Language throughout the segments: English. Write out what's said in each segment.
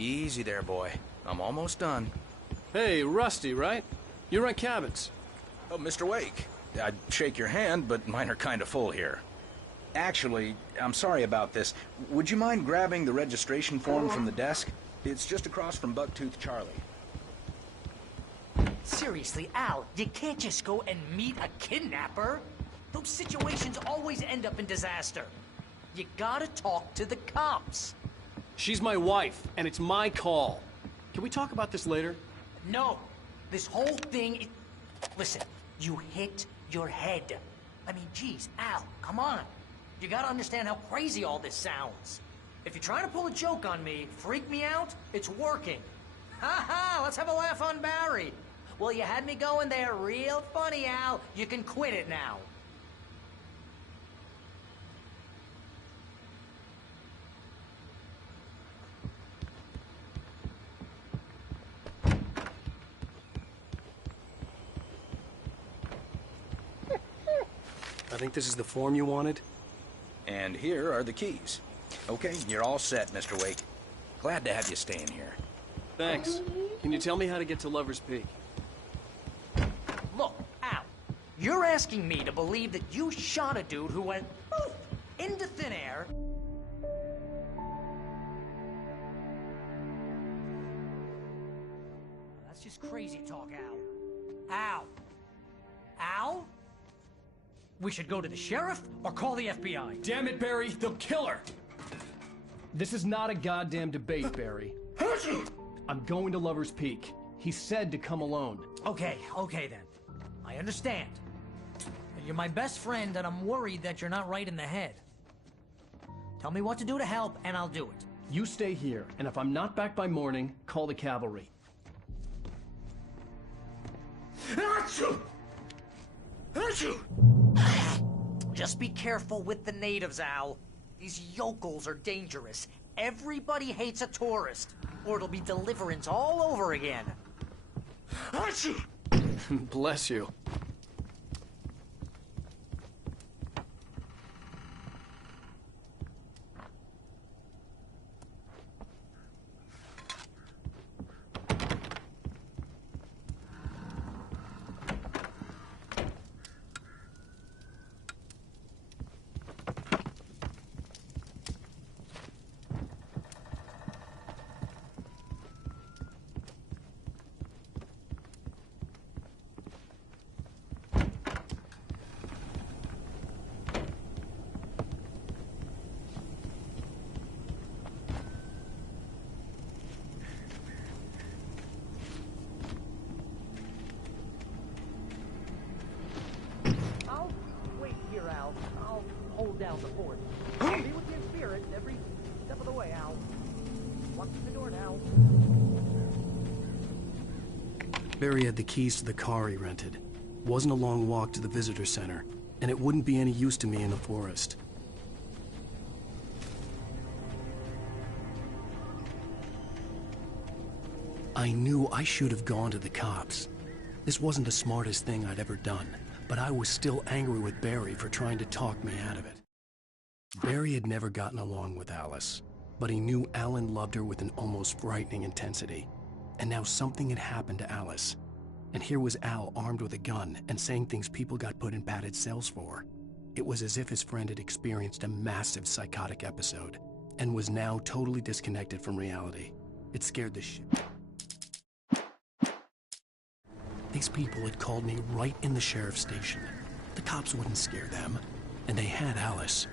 Easy there, boy. I'm almost done. Hey, Rusty, right? You rent cabins. Oh, Mr. Wake. I'd shake your hand, but mine are kind of full here. Actually, I'm sorry about this. Would you mind grabbing the registration form from the desk? It's just across from Bucktooth Charlie. Seriously, Al, you can't just go and meet a kidnapper. Those situations always end up in disaster. You gotta talk to the cops. She's my wife, and it's my call. Can we talk about this later? No, this whole thing... Listen, you hit your head. I mean, geez, Al, come on. You gotta understand how crazy all this sounds. If you're trying to pull a joke on me, freak me out, it's working. Ha ha, let's have a laugh on Barry. Well, you had me going there real funny, Al. You can quit it now. I think this is the form you wanted. And here are the keys. Okay, you're all set, Mr. Wake. Glad to have you staying here. Thanks. Can you tell me how to get to Lover's Peak? Look, Al, you're asking me to believe that you shot a dude who went poof into thin air. That's just crazy talk, Al. Al. Al? We should go to the sheriff or call the FBI. Damn it, Barry, they'll kill her! This is not a goddamn debate, Barry. I'm going to Lover's Peak. He said to come alone. Okay then. I understand. You're my best friend, and I'm worried that you're not right in the head. Tell me what to do to help, and I'll do it. You stay here, and if I'm not back by morning, call the cavalry. Just be careful with the natives, Al. These yokels are dangerous. Everybody hates a tourist, or it'll be Deliverance all over again. Bless you. I'll wait here, Al. I'll hold down the fort. I'll be with you in spirit every step of the way, Al. Walk through the door now. Barry had the keys to the car he rented. Wasn't a long walk to the visitor center, and it wouldn't be any use to me in the forest. I knew I should have gone to the cops. This wasn't the smartest thing I'd ever done, but I was still angry with Barry for trying to talk me out of it. Barry had never gotten along with Alice, but he knew Alan loved her with an almost frightening intensity. And now something had happened to Alice. And here was Al armed with a gun and saying things people got put in padded cells for. It was as if his friend had experienced a massive psychotic episode and was now totally disconnected from reality. It scared the shit. These people had called me right in the sheriff's station. The cops wouldn't scare them, and they had Alice.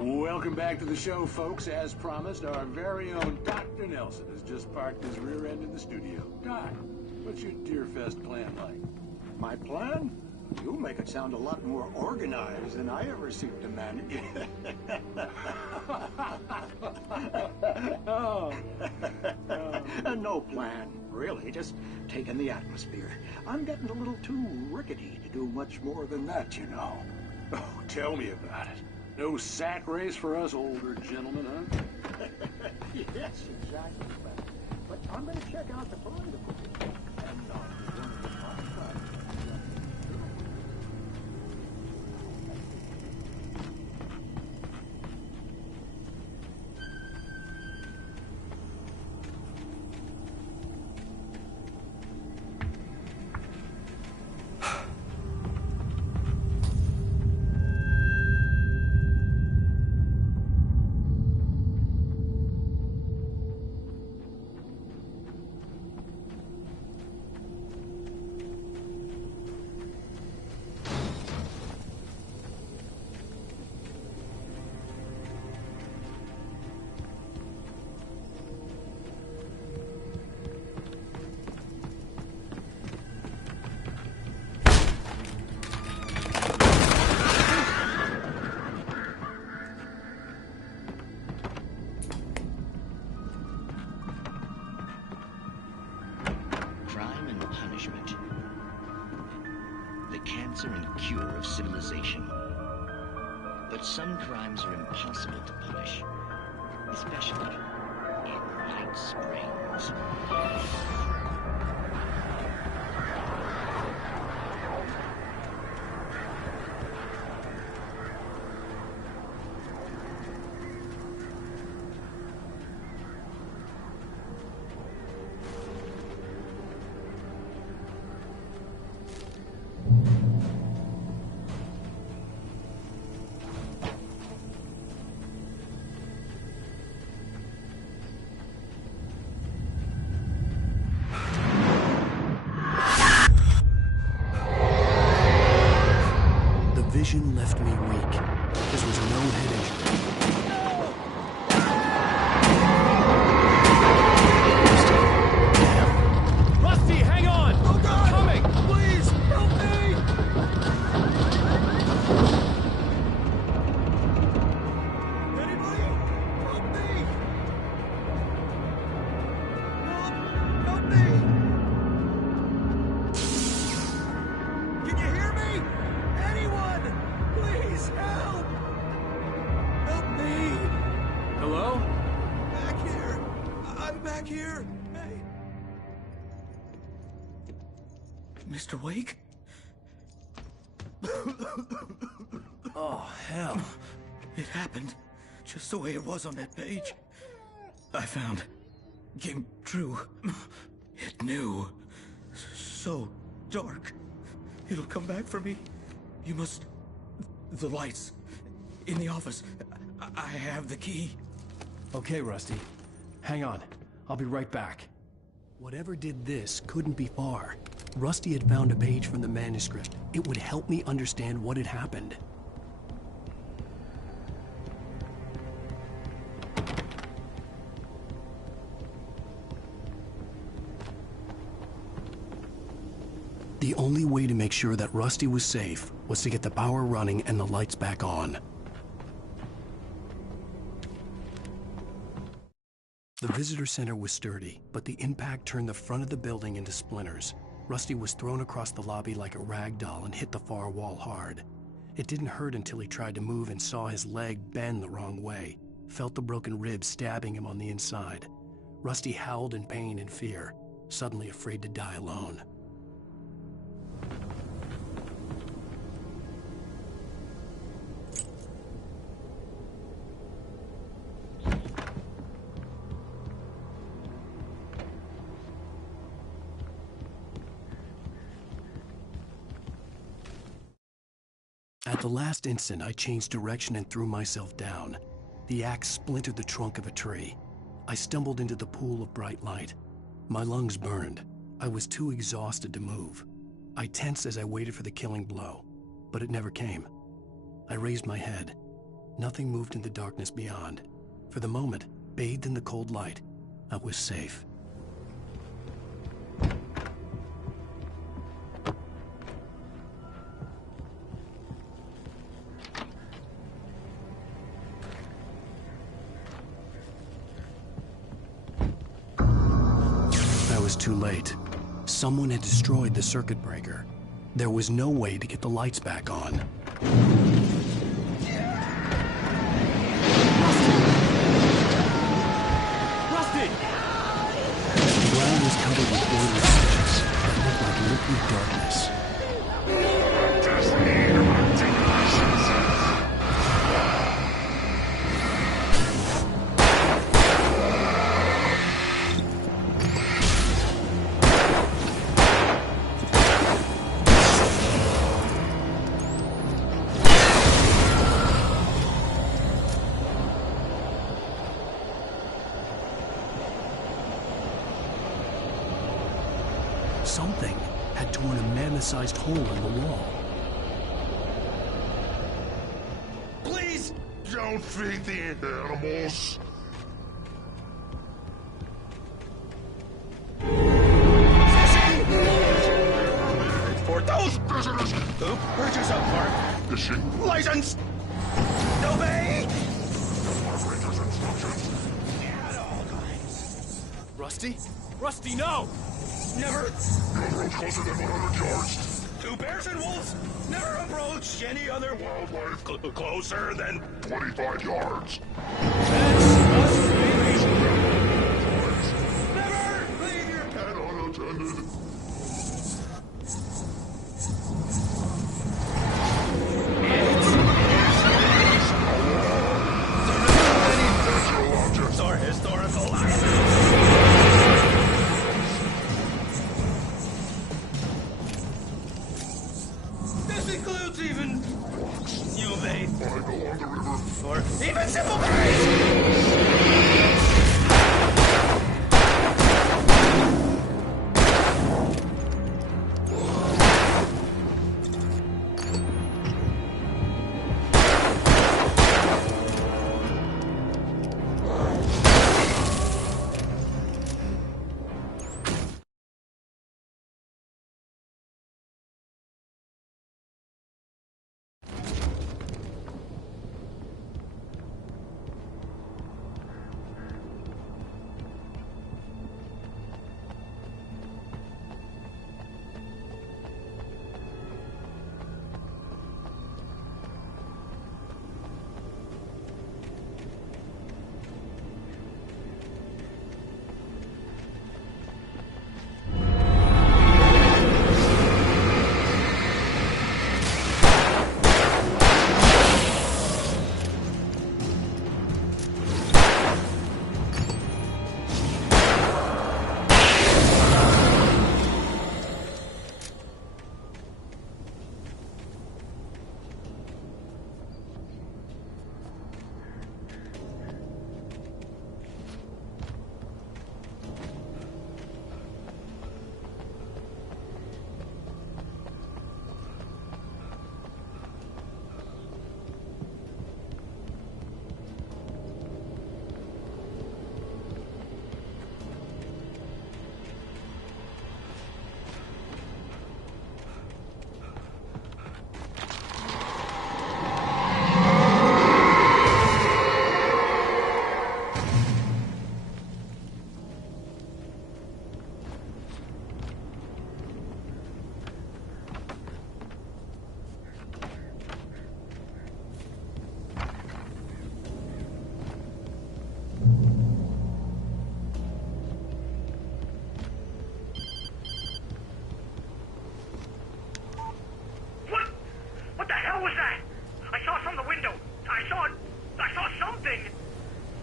Welcome back to the show, folks. As promised, our very own Dr. Nelson has just parked his rear end in the studio. Doc, what's your Deerfest plan like? My plan? You make it sound a lot more organized than I ever seem to manage. No plan, really. Just taking the atmosphere. I'm getting a little too rickety to do much more than that, you know. Oh, tell me about it. No sack race for us older gentlemen, huh? Yes, exactly. But I'm going to check out the political and one of the top tribes. Crime and punishment. The cancer and cure of civilization. But some crimes are impossible to punish, especially in Night Springs. Vision left me weak. This was no head injury. Damn. Rusty, hang on! Oh God! I'm coming! Please, help me! Anybody? Help me! Help me! Can you hear me? Anyone! Please help! Help me! Hello? Back here! I'm back here! Hey! Mr. Wake? Oh, hell. It happened just the way it was on that page. I found. Came true. It knew. So dark. It'll come back for me. You must... The lights. In the office. I have the key. Okay, Rusty. Hang on. I'll be right back. Whatever did this couldn't be far. Rusty had found a page from the manuscript. It would help me understand what had happened. The only way to make sure that Rusty was safe was to get the power running and the lights back on. The visitor center was sturdy, but the impact turned the front of the building into splinters. Rusty was thrown across the lobby like a rag doll and hit the far wall hard. It didn't hurt until he tried to move and saw his leg bend the wrong way, felt the broken ribs stabbing him on the inside. Rusty howled in pain and fear, suddenly afraid to die alone. At the last instant, I changed direction and threw myself down. The axe splintered the trunk of a tree. I stumbled into the pool of bright light. My lungs burned. I was too exhausted to move. I tensed as I waited for the killing blow, but it never came. I raised my head. Nothing moved in the darkness beyond. For the moment, bathed in the cold light, I was safe. I was too late. Someone had destroyed the circuit breaker. There was no way to get the lights back on. complete darkness. Something had torn a mammoth-sized hole in the wall. Please don't feed the animals. For those visitors who purchase a park fishing license, obey operator's instructions. Rusty? Rusty, no! Never approach closer than 100 yards. To bears and wolves, never approach any other wildlife closer than 25 yards. Never leave your pet unattended. Natural objects or historical items. This includes even you, babe. I go on the river. Or even simple berries.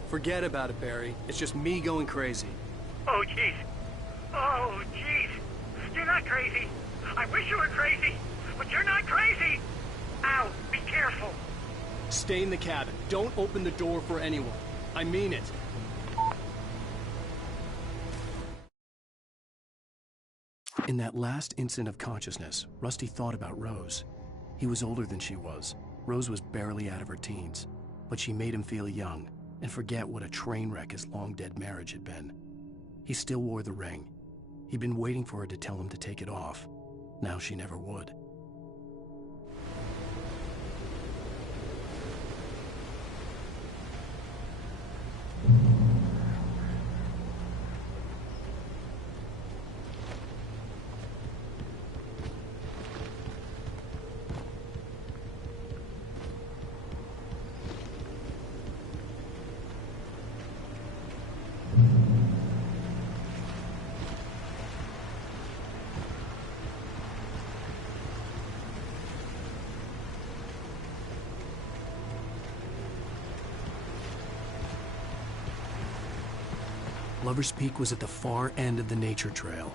Forget about it, Barry. It's just me going crazy. Oh, jeez. Oh, jeez. You're not crazy. I wish you were crazy, but you're not crazy. Ow, be careful. Stay in the cabin. Don't open the door for anyone. I mean it. In that last instant of consciousness, Rusty thought about Rose. He was older than she was. Rose was barely out of her teens, but she made him feel young and forget what a train wreck his long-dead marriage had been. He still wore the ring. He'd been waiting for her to tell him to take it off. Now she never would. Lover's Peak was at the far end of the nature trail.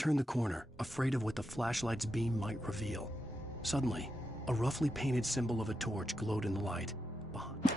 turned the corner, afraid of what the flashlight's beam might reveal. Suddenly, a roughly painted symbol of a torch glowed in the light. Behind.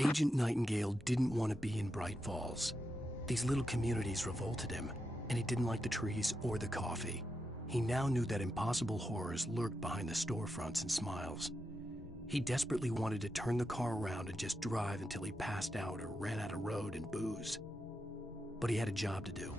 Agent Nightingale didn't want to be in Bright Falls. These little communities revolted him, and he didn't like the trees or the coffee. He now knew that impossible horrors lurked behind the storefronts and smiles. He desperately wanted to turn the car around and just drive until he passed out or ran out of road and booze. But he had a job to do.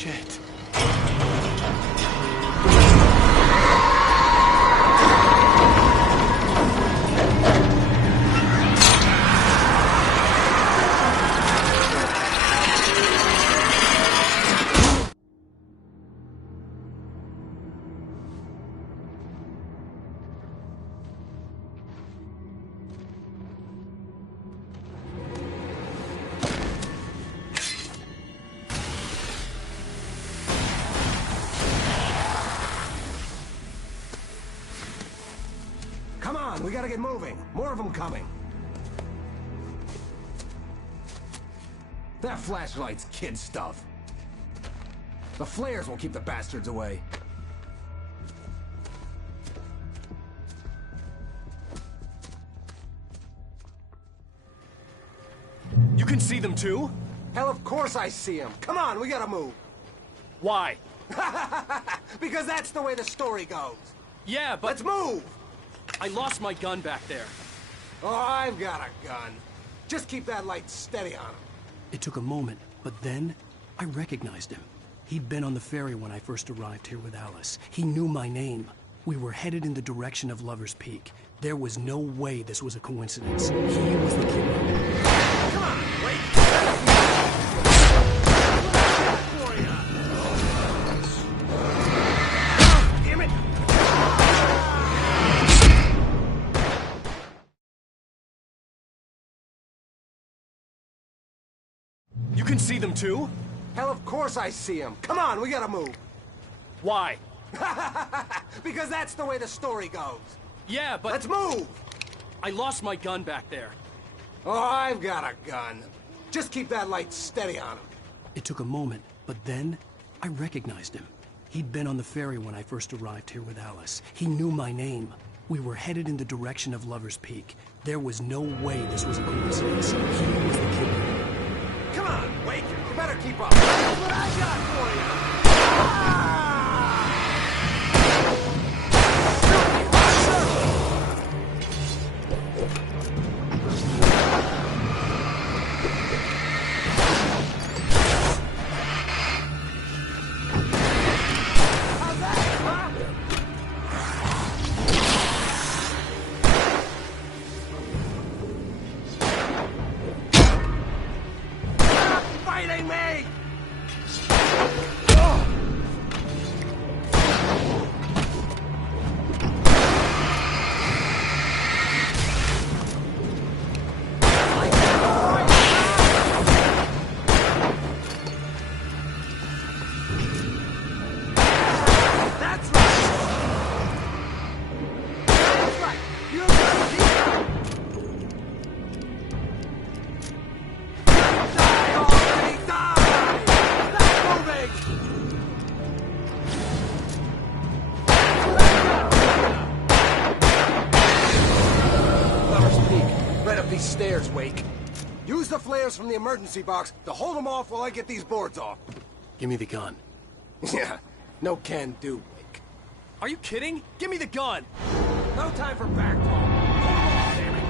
Shit. on, we gotta get moving. More of them coming. That flashlight's kid stuff. The flares will keep the bastards away. You can see them too? Hell, of course I see them. Come on, we gotta move. Why? Because that's the way the story goes. Yeah, but... Let's move! I lost my gun back there. Oh, I've got a gun. Just keep that light steady on him. It took a moment, but then I recognized him. He'd been on the ferry when I first arrived here with Alice. He knew my name. We were headed in the direction of Lover's Peak. There was no way this was a coincidence. He was the killer. Come on, wait! Damn it! You can see them too? Hell, of course I see them. Come on, we gotta move. Why? Because that's the way the story goes. Yeah, but... Let's move! I lost my gun back there. Oh, I've got a gun. Just keep that light steady on him. It took a moment, but then I recognized him. He'd been on the ferry when I first arrived here with Alice. He knew my name. We were headed in the direction of Lover's Peak. There was no way this was a coincidence. He was the killer. Come on, Wake! You better keep up. That's what I got for you! Fighting me! Stairs, Wake. Use the flares from the emergency box to hold them off while I get these boards off. Give me the gun. Yeah, no can do, Wake. Are you kidding? Give me the gun! No time for back talk. Hold them off, damn it.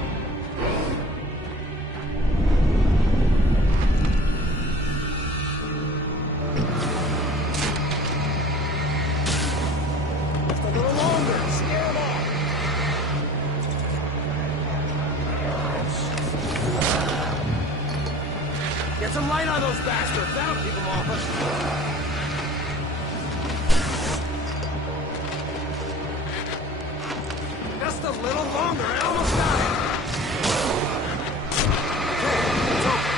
Just a little longer. Scare them off. Get some light on those bastards. That'll keep them off us. Just a little longer. I almost got it. Okay, it's over.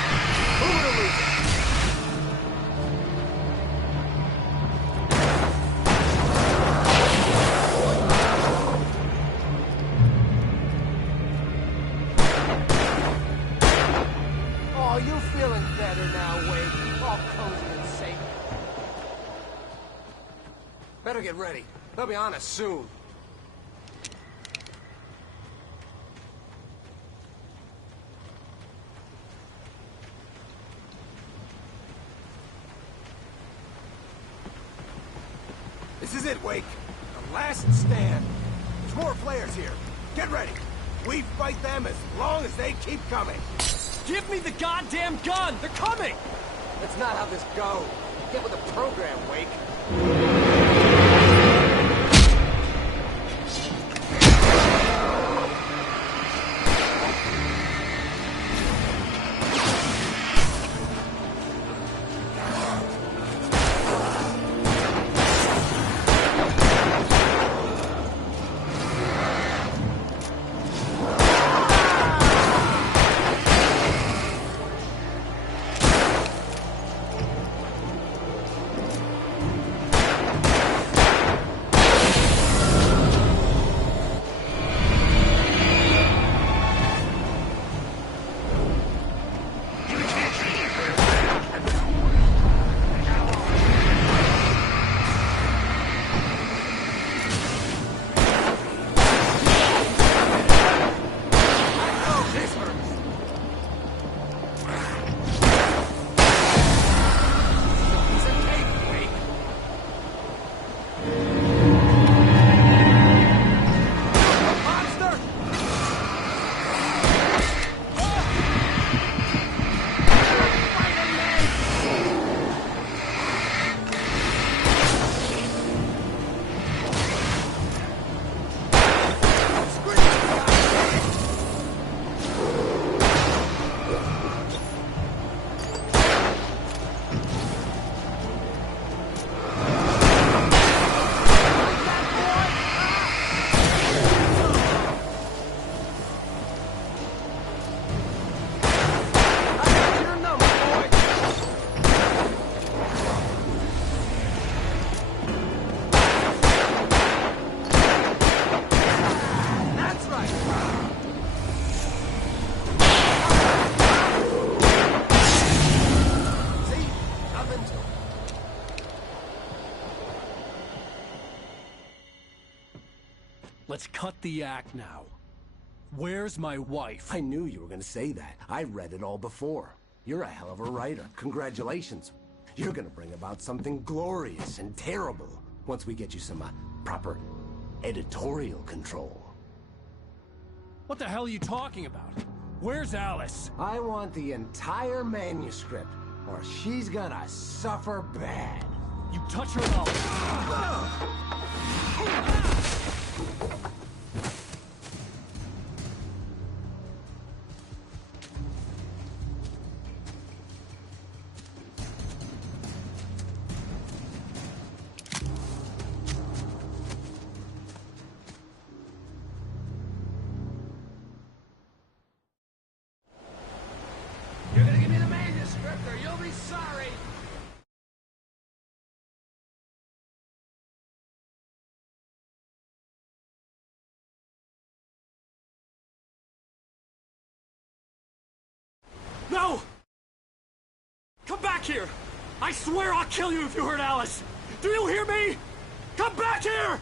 Move it or lose it. Oh, you feeling better now, Wade? All cozy and safe. Better get ready. They'll be on us soon. This is it, Wake. The last stand. There's more flares here. Get ready. We fight them as long as they keep coming. Give me the goddamn gun! They're coming! That's not how this goes. Get with the program, Wake. Let's cut the act now. Where's my wife? I knew you were gonna say that. I read it all before. You're a hell of a writer. Congratulations. You're gonna bring about something glorious and terrible once we get you some proper editorial control. What the hell are you talking about? Where's Alice? I want the entire manuscript, or she's gonna suffer bad. You touch her and I'll... You're gonna give me the manuscript, or you'll be sorry! No! Come back here! I swear I'll kill you if you hurt Alice! Do you hear me? Come back here!